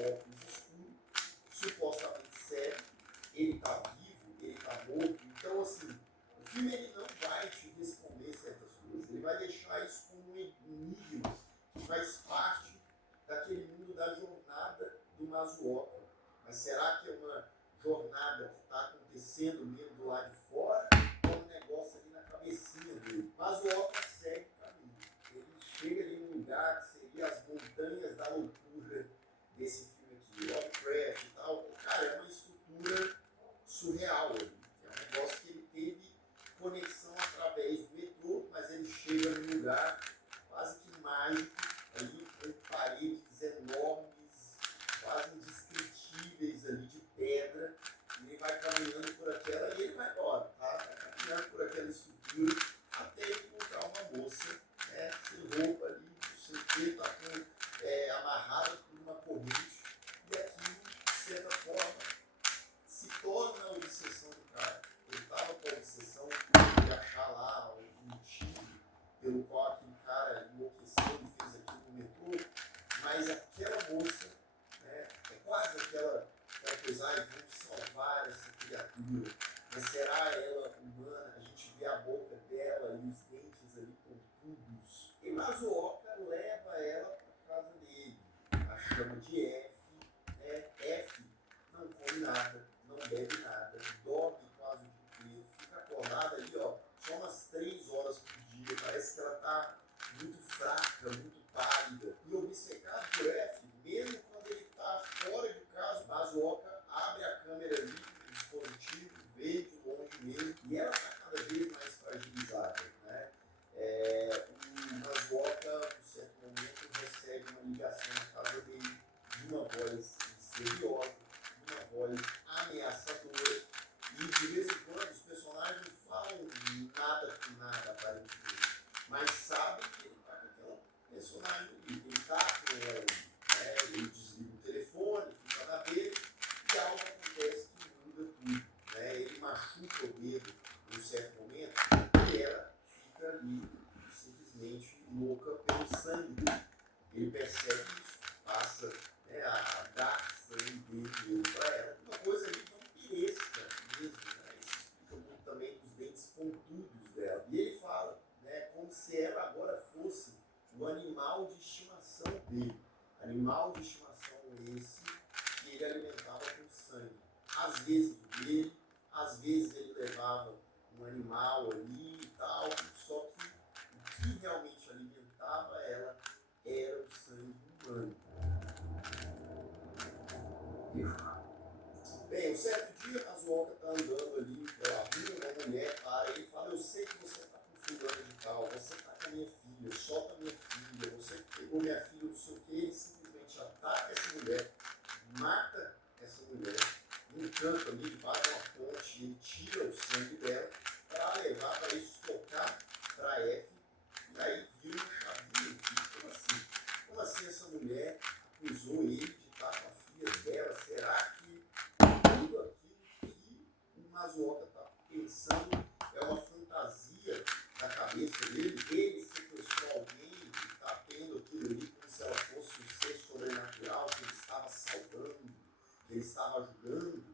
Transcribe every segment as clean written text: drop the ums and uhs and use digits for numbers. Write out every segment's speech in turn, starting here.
óculos escuro, supostamente cego, ele está vivo, ele está morto. Então, assim, o filme ele não vai te responder certas coisas, ele vai deixar isso como um enigma que faz parte daquele mundo da jornada do Masuoka. Mas será que é uma jornada que está acontecendo mesmo do lado de fora ou um negócio ali na cabecinha dele? Masuoka segue o caminho. Ele chega ali num lugar que seria as montanhas da loucura desse filme aqui, Lovecraft e tal. Cara, é uma estrutura surreal ali. É um negócio que ele teve conexão através do metrô, mas ele chega num lugar quase que mágico, ali com paredes enormes, quase indescritíveis ali de pedra. Ele vai caminhando por aquela e ele vai embora, tá? Vai caminhando por aquela estrutura até ele encontrar uma moça, né, sem roupa ali, sem que, tá amarrada por uma corrente. E aquilo, de certa forma, se torna a obsessão do cara. Ele estava com a obsessão de achar lá o motivo pelo qual aquele cara enlouqueceu e fez aquilo no metrô, mas aquela moça, né, é quase aquela coisa, vamos salvar essa criatura, mas será ela humana? A gente vê a boca dela e os dentes ali pontudos. E Masuoka leva ela para casa dele, a chama de F, né? F não come nada, não bebe nada, dorme quase o dia inteiro, fica acordada ali, ó, só umas 3 horas por dia, parece que ela tá muito fraca, muito pálida. E obcecado por F, mesmo quando ele tá fora de casa, Masuoka abre a câmera ali, o dispositivo, vê de longe mesmo, e ela tá cada vez mais fragilizada, né? O Masuoka, em certo momento, recebe uma ligação na casa dele de uma voz misteriosa, de uma voz ameaçadora, e de vez em quando os personagens não falam nada com nada, aparentemente, mas sabem que ele está com aquela personagem ali, ele está com ela ali, né? Ele desliga o telefone, fica na dele, e algo acontece que muda tudo, né? Ele machuca o dedo em um certo momento, e ela fica ali simplesmente louca pelo sangue. Ele percebe isso, passa, né, a dar sangue dele para ela. Uma coisa ali vampiresca mesmo, né? Isso explica muito também dos dentes pontudos dela. E ele fala, né, como se ela agora fosse o animal de estimação dele. Animal de estimação esse que ele alimentava com sangue. Às vezes o dele, às vezes ele levava um animal ali e tal, só que o que realmente alimentava ela era o sangue humano. Bem, um certo dia, Masuoka está andando ali pela rua, uma mulher para ele e fala: eu sei que você está com fulano de tal, você está com a minha filha, solta a minha filha, você pegou minha filha, não sei o que. Ele simplesmente ataca essa mulher, mata essa mulher, num canto ali, debaixo de uma ponte, ele tira o sangue dela para levar, para estocar para F, e aí vira uma chavinha. Como assim? Como assim essa mulher acusou ele de estar com a filha dela? Será que tudo aquilo que o Masuoka está pensando é uma fantasia da cabeça dele? Ele sequestrou alguém e está tendo aquilo ali como se ela fosse um ser sobrenatural que ele estava salvando, que ele estava ajudando,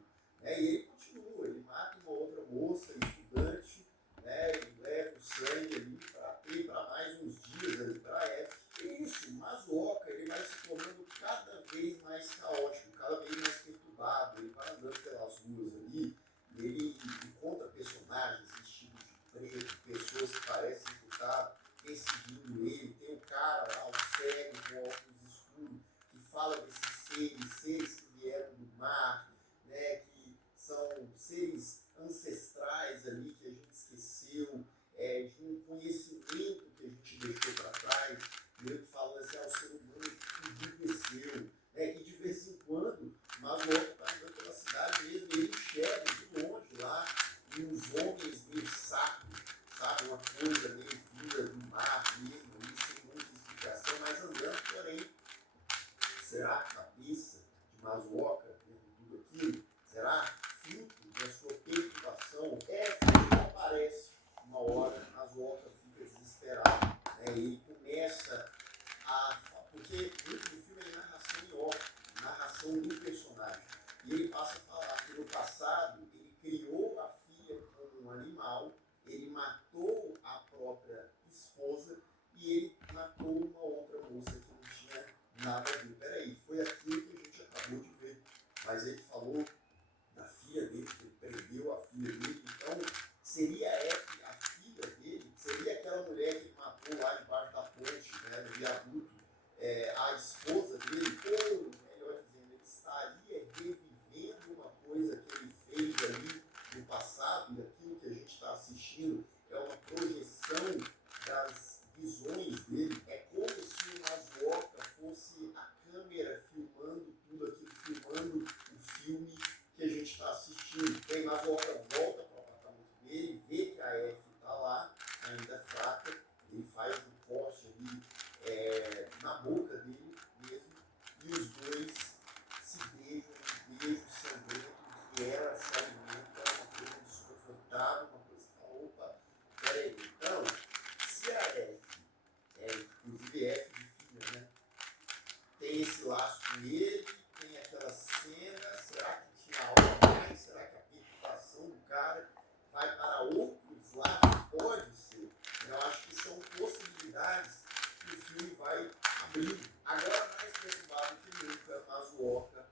né? E ele continua, ele mata uma outra moça, estudante, né? Ele leva o sangue ali para ter para mais uns dias ali para F. E isso, o Masuoka, ele vai se tornando cada vez mais caótico, cada vez mais perturbado. Ele vai andando pelas ruas ali e ele encontra personagens vestidos de preto, pessoas que parecem que estão perseguindo ele. Tem o cara lá, o cego com óculos escuros, que fala desses seres que vieram do mar, né, que são seres ancestrais ali que a gente esqueceu, de um conhecimento que a gente deixou para trás, meio que falando assim, o ser humano envelheceu, né? E de vez em quando, Masuoka está andando pela cidade mesmo, e ele enxerga de longe lá uns homens meio sapos, sabe? Uma coisa meio vinda do mar mesmo, ali, sem muita explicação, mas andando, porém, será a cabeça de Masuoka dentro de tudo aquilo? Será fruto da sua perturbação? Não aparece. Uma hora, Masuoka fica desesperado, né? Ele começa a... Porque muito do filme é narração em off, narração motivação do personagem. E ele passa a falar que no passado ele criou a filha como um animal, ele matou a própria esposa e ele matou uma outra moça que não tinha nada a ver. Peraí, foi aquilo que a gente acabou de ver. Mas ele falou da filha dele, que ele prendeu a filha dele. Então, seria a filha dele, seria aquela mulher que ele matou lá debaixo da ponte, né, no viaduto, a esposa dele, ou, melhor dizendo, ele estaria revivendo uma coisa que ele fez ali no passado, e aquilo que a gente está assistindo é uma projeção das visões dele. É como se o Masuoka fosse a câmera filmando tudo aquilo, filmando o filme que a gente está assistindo. Aí Masuoka volta para o apartamento dele, vê que a F está lá, ainda fraca, ele faz um corte ali na boca dele mesmo, e os dois se beijam, um beijo sangrento, que ela se alimenta, uma coisa desconfortável, uma coisa que fala, opa, peraí, então, se a F, inclusive F de filha, né, tem esse laço com ele, tem aquela cena, será que tinha algo a mais? Será que a perturbação do cara vai para outros lados? Pode ser. Eu acho que são possibilidades que o filme vai abrindo. Agora, mais perturbado que nunca, Masuoka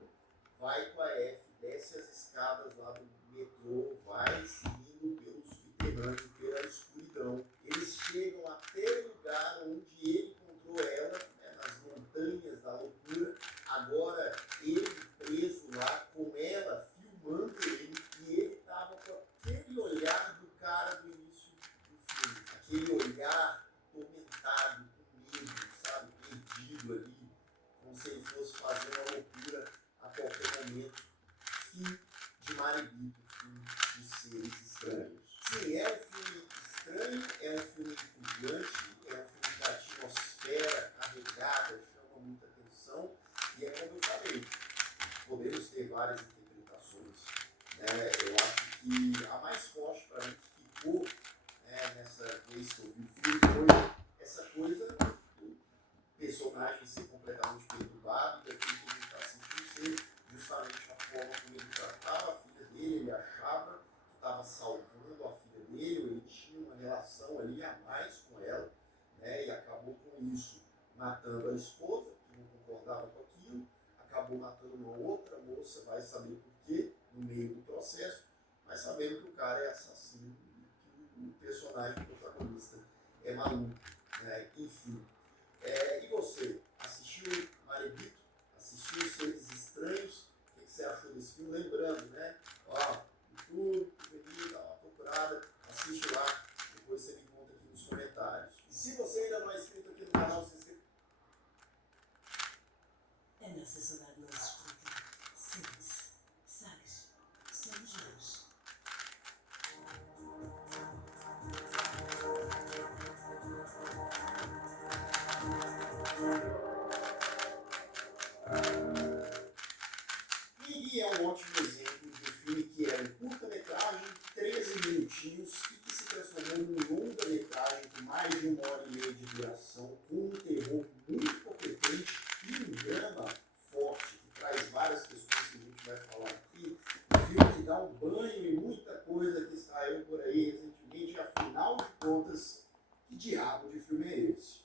vai com a F, desce as escadas lá do metrô, vai seguindo pelos subterrâneos, pela escuridão. Eles chegam até o lugar onde ele encontrou ela, né, nas montanhas da loucura. Agora, ele preso lá, com ela filmando ele, e ele estava com aquele olhar do cara do início do filme. Aquele olhar tormentado, com medo, sabe, perdido ali, como se ele fosse fazer uma loucura a qualquer momento. Fim de Maribito, fim de Seres Estranhos. Sim, é um filme estranho, é um filme intrigante, é um filme que a atmosfera carregada chama muita atenção, e é como eu falei, podemos ter várias interpretações, né? Eu acho que a mais forte para mim que ficou, né, nessa vez que eu vi o filme foi essa coisa do personagem ser completamente perturbado e daquilo que a gente está assistindo ser justamente a forma como ele tratava a filha dele. Ele achava que estava salvando a filha dele, ou ele tinha uma relação ali a mais com ela, né, e acabou com isso matando a esposa, que não concordava com aquilo, acabou matando uma outra moça, vai saber por quê, no meio do processo, mas sabendo que o cara é assassino e que o personagem protagonista é maluco, né? Enfim. E você, assistiu Maribito? Assistiu Seres Estranhos? O que você achou desse filme? Lembrando, né? Ó, YouTube, dá uma procurada, assiste lá, depois você me conta aqui nos comentários. E se você ainda não é inscrito aqui no canal, você se... A nossa saudade não se explica. Sente-se. Sabes? Somos nós. E é um ótimo exemplo de um filme que era um curta-metragem, 13 minutinhos, e que se transformou num longa-metragem com mais de 1h30 de duração, com um terror muito competente e um drama forte, que traz várias questões que a gente vai falar aqui. Um filme que dá um banho em muita coisa que saiu por aí recentemente, e afinal de contas, que diabo de filme é esse?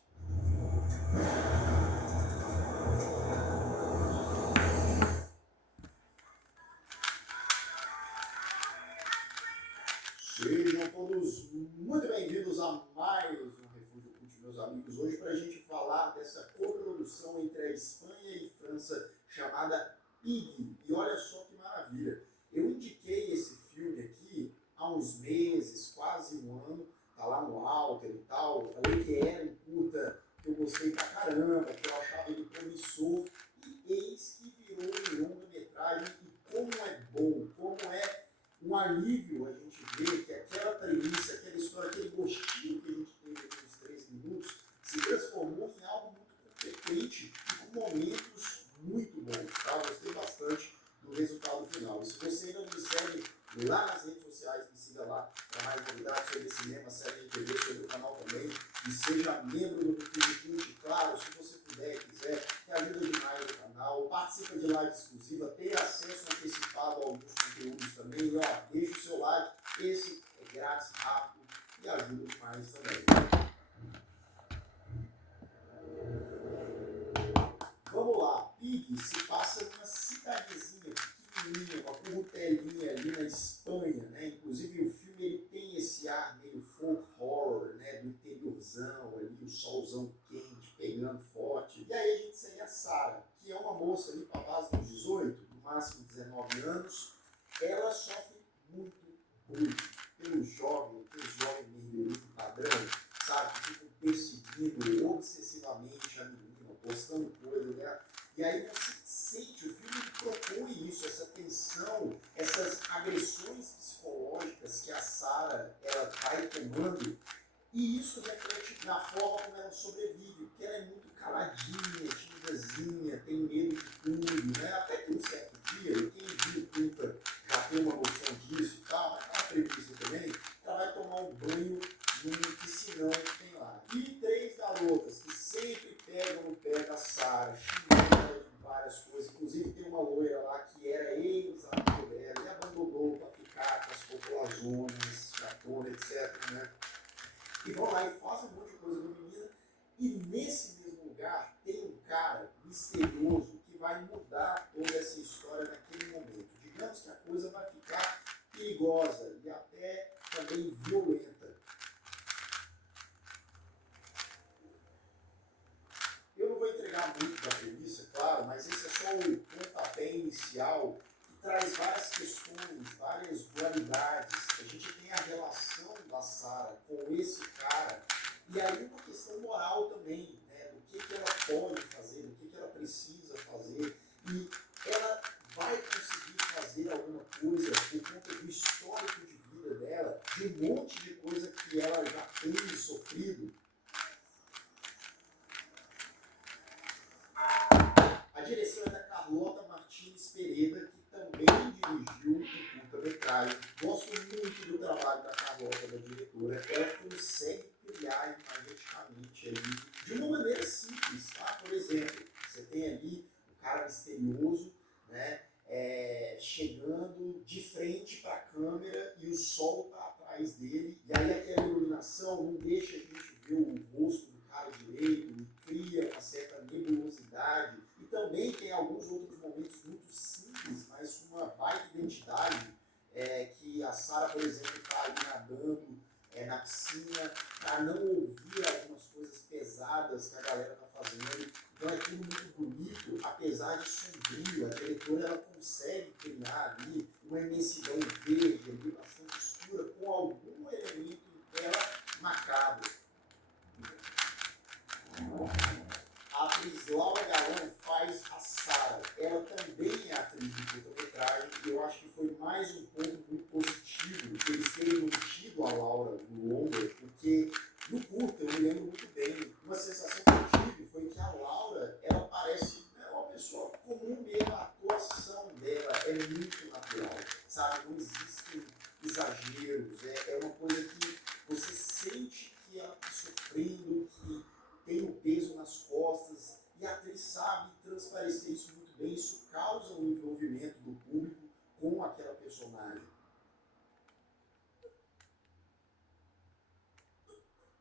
Sejam todos muito bem-vindos a mais um Refúgio Cult, meus amigos. Hoje, para a gente falar dessa coprodução entre a Espanha e França chamada Pig. E olha só que maravilha. Eu indiquei esse filme aqui há uns meses, quase um ano. Tá lá no Alter e tal. Eu falei que era um curta que eu gostei pra caramba, que eu achava ele promissor. E eis que virou um longa-metragem. E como é bom, como é um alívio a gente ver que aquela premissa, aquela história, aquele gostinho que a gente teve aqui nos 3 minutos se transformou em algo muito competente e com momentos muito bons, tá? Eu gostei bastante do resultado final. E se você ainda não me segue lá nas redes sociais, me siga lá para mais novidades sobre cinema, série de TV, sobre o canal também. E seja membro do Refúgio Cult, claro, se você puder e quiser, que ajuda demais o canal. Participa de lives exclusivas. Pig se passa numa cidadezinha pequenininha, uma currutelinha ali na Espanha, né? Inclusive o filme ele tem esse ar meio folk horror, né? Do interiorzão ali, o solzão quente, pegando forte. E aí a gente segue a Sarah, que é uma moça ali para base dos 18, no máximo 19 anos. Ela sofre muito bullying pelos jovens merderico padrão, sabe? Que ficam perseguindo obsessivamente a menina, postando coisas, né? E aí você sente, o filme propõe isso, essa tensão, essas agressões psicológicas que a Sarah ela vai tomando, e isso reflete na forma como ela sobrevive, porque ela é muito caladinha, timidazinha, tem medo de tudo, né? Até que um certo dia, e quem viu Pinta já tem uma noção disso e tal, mas tá previsto também, ela vai tomar um banho num piscinão que tem lá. E 3 garotas que sempre pegam no pé da Sarah, xingando ela de várias coisas, inclusive tem uma loira lá que era ex-amiga dela e abandonou para ficar com as populazonas, chatona, etc, né? E vão lá e fazem um monte de coisa com a menina, e nesse mesmo lugar tem um cara misterioso que vai mudar toda essa história naquele momento. Digamos que a coisa vai ficar perigosa e até também violenta. Eu não vou entregar muito da premissa, claro, mas esse é só o pontapé inicial que traz várias questões, várias dualidades. A gente tem a relação da Sarah com esse cara, e aí uma questão moral também, né, do que ela pode fazer, do que ela precisa fazer, e ela vai conseguir fazer alguma coisa por conta do histórico de vida dela, de um monte de coisa que ela já tem sofrido. A direção é da Carlota Martins Pereira, que também dirigiu o curta-metragem. Gosto muito do trabalho da Carlota, da diretora. Ela consegue criar imageticamente ali, de uma maneira simples, tá? Por exemplo, você tem ali um cara misterioso, né? Chegando de frente para a câmera e o sol está atrás dele. E aí aquela iluminação não deixa a gente ver o rosto do cara direito, cria uma certa nebulosidade. E também tem alguns outros momentos muito simples, mas com uma baita identidade, que a Sarah, por exemplo, está ali nadando na piscina para não ouvir algumas coisas pesadas que a galera está fazendo. Então é tudo muito bonito, apesar de sombrio. A diretora ela consegue criar ali uma imensidão verde, ali, bastante escura, com algum elemento dela macabro. A atriz Laura Galão faz a Sarah. Ela também é atriz de curta-metragem e eu acho que foi mais um ponto muito positivo que eles terem mantido a Laura no longa, porque no curta eu me lembro muito bem. Uma sensação que eu tive foi que a Laura, ela parece uma pessoa comum mesmo, a atuação dela é muito natural, sabe? Não existem exageros, é uma coisa que você sente que ela está sofrendo, que tem o peso nas costas, e a atriz sabe transparecer isso muito bem. Isso causa um envolvimento do público com aquela personagem.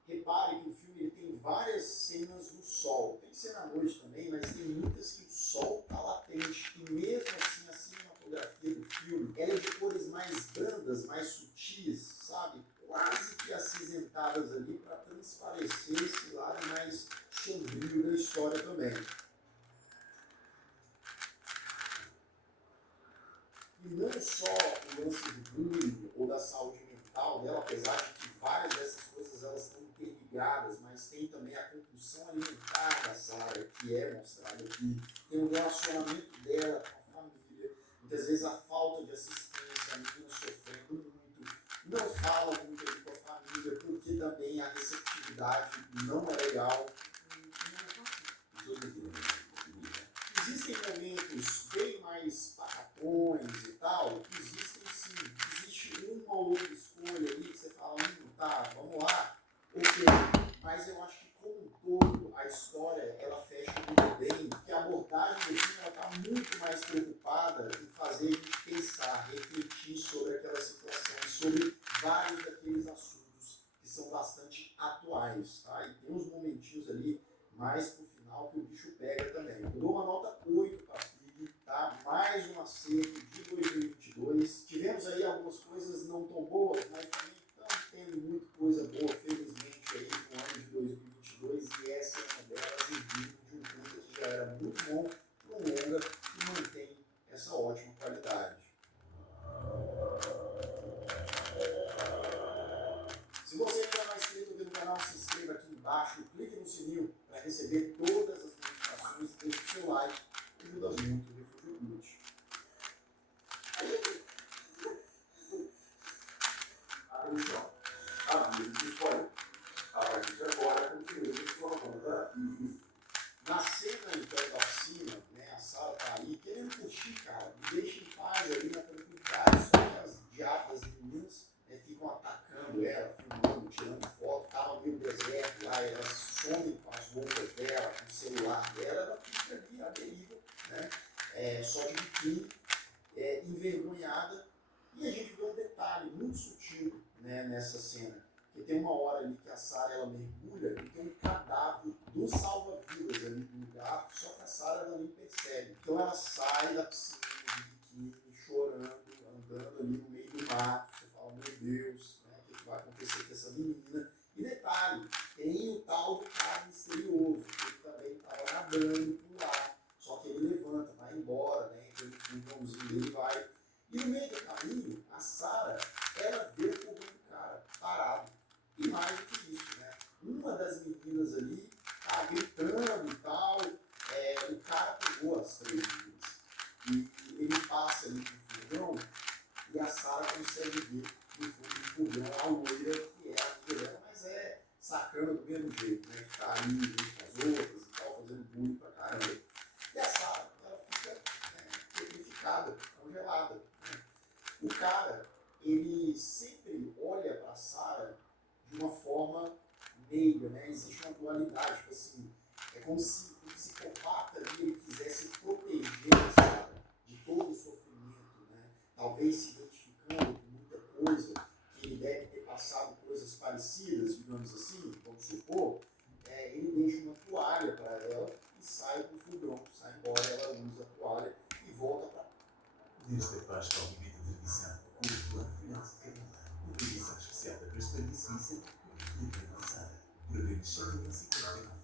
Repare que o filme ele tem várias cenas no sol. Tem cena à noite também, mas tem muitas que o sol está latente. E mesmo assim, a cinematografia do filme ela é de cores mais brandas, mais sutis, sabe? Quase que acinzentadas ali para transparecer esse lado mais sombrio da história também. E não só o lance do bullying ou da saúde mental dela, apesar de que várias dessas coisas elas estão interligadas, mas tem também a compulsão alimentar da Sarah, que é mostrada aqui. Tem o relacionamento dela com a família, muitas vezes a falta de assistência, a menina sofrendo muito, não fala muito ali com a família, porque também a receptividade não é legal. Existem momentos bem mais pacatões e tal, existem sim. Existe uma ou outra escolha ali que você fala, tá, vamos lá, ok. Mas eu acho que como um todo, a história, ela fecha muito bem, porque a abordagem do filme, ela está muito mais preocupada em fazer a gente pensar, refletir sobre aquela situação e sobre vários daqueles assuntos que são bastante atuais, tá? E tem uns momentinhos ali mais pro final final que o bicho pega também. Eu dou uma nota 8 para Pig, tá? Mais um acerto de 2022. Tivemos aí algumas coisas não tão boas, mas também estamos tendo muita coisa boa, felizmente, aí no ano de 2022, e essa é uma delas, e vindo de um curta que já era muito bom para um longa e mantém essa ótima qualidade. Se você ainda não é inscrito aqui no canal, se inscreva aqui embaixo, clique no sininho para receber todas as notificações, deixe o seu like, ajuda muito o Refúgio Glute. Atenção, aviso de spoiler. A partir de agora, continue sua conta e na cena então da piscina, né, a Sarah tá ali querendo curtir, cara, me deixa em paz ali na tranquilidade, só que as diabas meninas, né, ficam atacando ela, filmando, tirando foto, tava meio deserto lá, elas somem com as roupas dela, com o celular dela, ela fica ali à deriva, né, só de biquíni, envergonhada, e a gente vê um detalhe muito sutil, né, nessa cena, que tem uma hora ali que a Sarah ela mergulha e tem um cadáver do salva-vidas ali no lugar, só que a Sarah ela nem percebe. Então ela sai da piscina de biquíni, chorando, andando ali no meio do mato. Você fala, meu Deus, né, o que vai acontecer com essa menina? E detalhe, tem o tal do cara misterioso, que ele também estava nadando por lá, só que ele levanta, vai embora, né, entra no fundãozinho dele e vai. E no meio do caminho, a Sarah, ela vê o fogão do cara parado. E mais do que isso, né? Uma das meninas ali tá gritando e tal, o cara pegou as 3 meninas. E ele passa ali pro fogão e a Sarah consegue ver no fundo do fogão a loira que é a amiga dela, mas é sacana do mesmo jeito, né? Que tá ali junto com as outras e tal, fazendo bullying pra caramba. E a Sarah, ela fica, né, petrificada, congelada. Né? O cara, ele sempre olha pra Sarah de uma forma meiga, né? Existe uma dualidade, tipo assim, é como se o psicopata ali, ele quisesse proteger a Sarah de todo o sofrimento, né? Talvez se identificando com muita coisa, que ele deve ter passado coisas parecidas, digamos assim, vamos supor, ele deixa uma toalha para ela e sai pro fogão, sai embora, ela usa a toalha e volta para. Neste pasta ao limite de edição, com a finança de canal, uma edição especial da Cristã Suíça, Felipe Lançada, por apenas 1,59.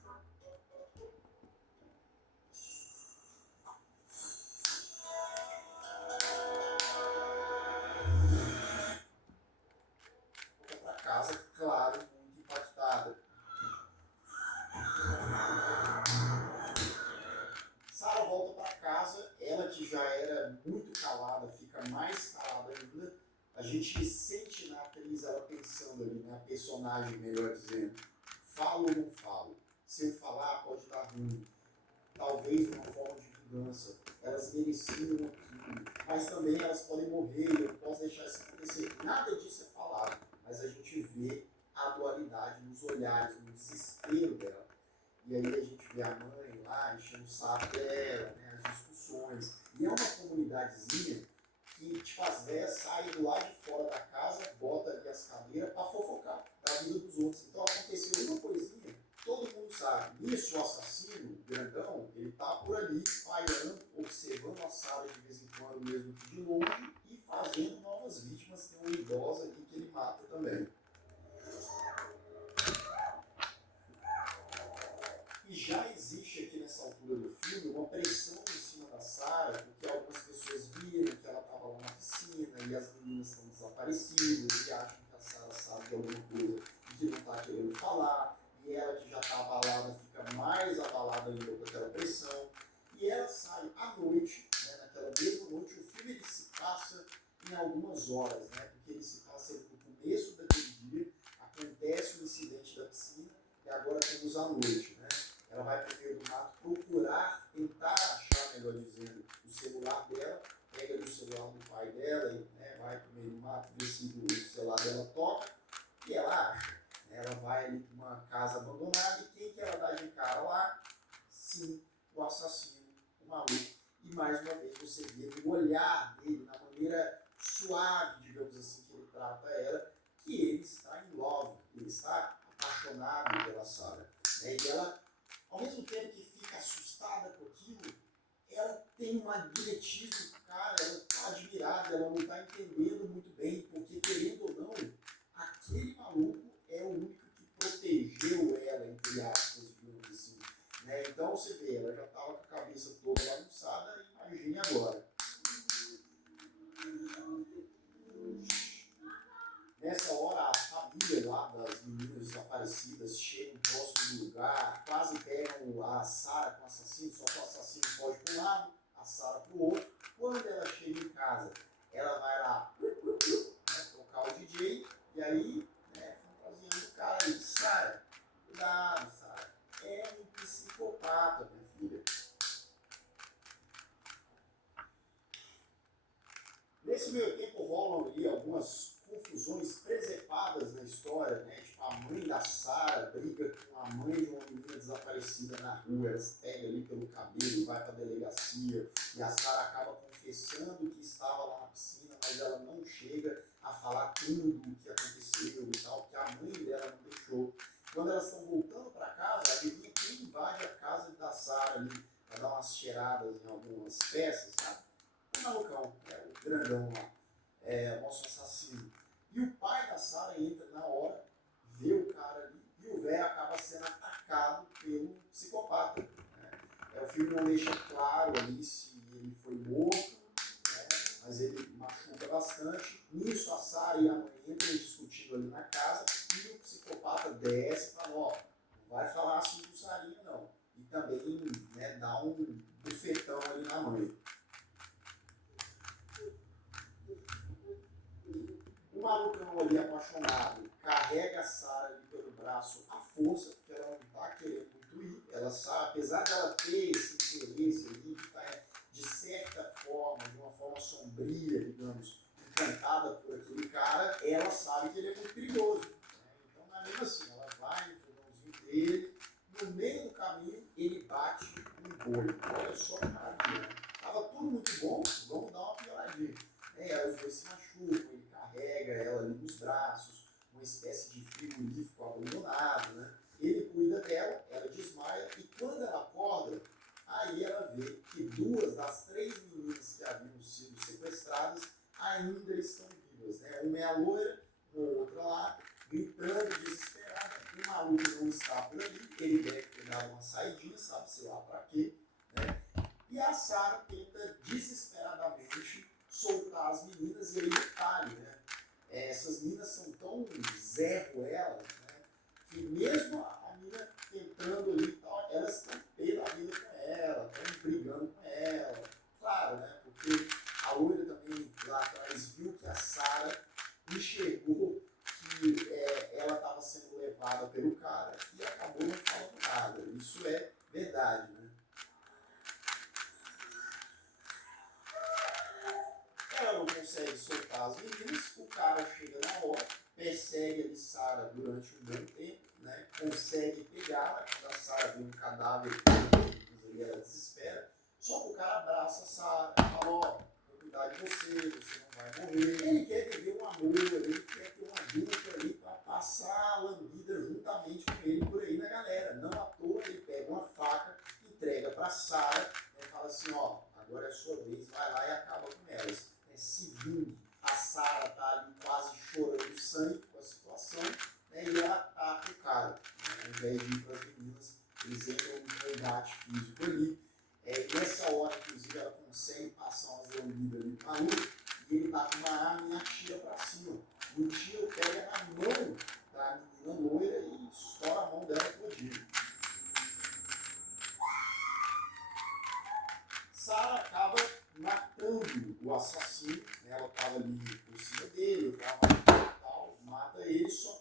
Volta para casa, claro, muito impactada. Sarah volta para casa, ela que já era muito calada, fica mais calada ainda. A gente sente na atriz ela pensando ali, na personagem, melhor dizendo, falo ou não falo? Se eu falar, pode dar ruim. Talvez uma forma de vingança. Elas mereciam aquilo, mas também elas podem morrer, eu não posso deixar isso acontecer. Nada disso é falado, mas a gente vê a dualidade nos olhares, no desespero dela. E aí a gente vê a mãe lá enchendo o saco dela, né, as discussões. E é uma comunidadezinha que, tipo, as velhas saem do lado de fora da casa, bota ali as cadeiras para fofocar da vida dos outros. Então aconteceu uma coisinha, todo mundo sabe. Nisso, o assassino, o grandão, ele tá por ali, pairando, observando a Sarah de vez em quando, mesmo que de longe, e fazendo novas vítimas. Tem uma idosa aqui que ele mata também. E já existe aqui nessa altura do filme uma pressão em cima da Sarah, porque algumas pessoas viram que ela estava lá na piscina e as meninas estão desaparecidas e acham que a Sarah sabe de alguma coisa e que não está querendo falar, e ela que já está abalada fica mais abalada ainda com aquela pressão, e ela sai à noite, né, naquela mesma noite. O filme ele se passa em algumas horas, né, porque ele se passa no começo daquele dia, acontece o incidente da piscina e agora temos a noite, né? Ela vai para o meio do mato procurar, tentar achar, melhor dizendo, o celular dela, pega ali o celular do pai dela e, né, vai para o meio do mato, vê se o celular dela toca, e ela acha. Né? Ela vai ali para uma casa abandonada e quem que ela dá de cara lá? Sim, o assassino, o maluco. E mais uma vez você vê no olhar dele, na maneira suave, digamos assim, que ele trata ela, que ele está em love, ele está apaixonado pela Sarah. Né? E ela, ao mesmo tempo que uma diretriz do cara, ela está admirada, ela não está entendendo muito bem, porque querendo ou não, aquele maluco é o único que protegeu ela, entre aspas, digamos assim. Né? Então você vê, ela já estava com a cabeça toda bagunçada, imagine agora. Nessa hora, a família lá das meninas desaparecidas chegam próximo do lugar, quase pegam a Sarah com o assassino, só que o assassino foge para um lado, a Sarah para o outro. Quando ela chega em casa, ela vai lá, né, tocar o DJ, e aí, né, fantasiando o cara aí, Sarah, cuidado, Sarah, é um psicopata, minha filha. Nesse meio tempo rolam ali algumas confusões presepadas na história, né? Tipo, a mãe da Sarah briga com a mãe de uma menina desaparecida na rua, ela se pega ali pelo cabelo e vai para a delegacia, e a Sarah acaba confessando que estava lá na piscina, mas ela não chega a falar tudo o que aconteceu e tal, que a mãe dela não deixou. Quando elas estão voltando para casa, adivinha quem invade a casa da Sarah ali para dar umas cheiradas em algumas peças, sabe? O malucão, o grandão lá, o nosso assassino. E o pai da Sarah entra na hora, vê o cara ali, e o velho acaba sendo atacado pelo psicopata. Né? O filme não deixa claro ali se ele foi morto, né? Mas ele machuca bastante. Nisso a Sarah e a mãe entram discutindo ali na casa, e o psicopata desce e fala, ó, não vai falar assim com o Sarinho não. E também, né, dá um bufetão ali na mãe. O malucão ali apaixonado carrega a Sarah ali pelo braço à força, porque ela não está querendo muito ir. Ela sabe, apesar dela ter esse interesse ali, que está de certa forma, de uma forma sombria, digamos, encantada por aquele cara, ela sabe que ele é muito perigoso. Né? Então, na mesma assim, ela vai no fogãozinho dele, no meio do caminho, ele bate um boi. Olha só que maravilha. Tava tudo muito bom, vamos dar uma pioradinha. Os dois se machucam, ele carrega ela ali nos braços, uma espécie de frigorífico abandonado, né? Ele cuida dela, ela desmaia, e quando ela acorda, aí ela vê que 2 das 3 meninas que haviam sido sequestradas ainda estão vivas, né? Uma é a loira, uma outra lá, gritando, desesperada. O maluco não está por ali, ele deve ter dado uma saidinha, sabe-se lá pra quê, né? E a Sarah tenta desesperadamente soltar as meninas, e aí detalhe, né? Essas meninas são tão Zé Ruelas, né? Que mesmo a menina tentando ali e tal, elas estão pé da vida com ela, estão brigando com ela. Claro, né? Porque a loira também lá atrás viu que a Sarah enxergou que ela estava sendo levada pelo cara e acabou não falando nada. Isso é verdade, né? Ela não consegue soltar as meninas, o cara chega na hora, persegue a Sarah durante um bom tempo, né? Consegue pegá-la, quando a Sarah vê um cadáver, ela desespera, só que o cara abraça a Sarah, fala, ó, vou cuidar de você, você não vai morrer. Ele quer viver um amor, ele quer ter uma dupla ali para passar a lambida juntamente com ele por aí na galera. Não à toa ele pega uma faca, entrega para Sarah, né? Fala assim, ó, agora é a sua vez, vai lá e acaba com elas. Se vingue. A Sarah tá ali quase chorando sangue com a situação, né, e ela ataca o cara. Né, ao invés de ir para as meninas, eles entram no combate físico ali. Nessa hora, inclusive, ela consegue passar umas lambidas ali no maluco, e ele tá com uma arma e atira para cima. E o tiro pega na mão da menina loira e estoura a mão dela todinha. Sarah acaba matando o assassino, né? Ela estava ali por cima dele, tal, mata ele, só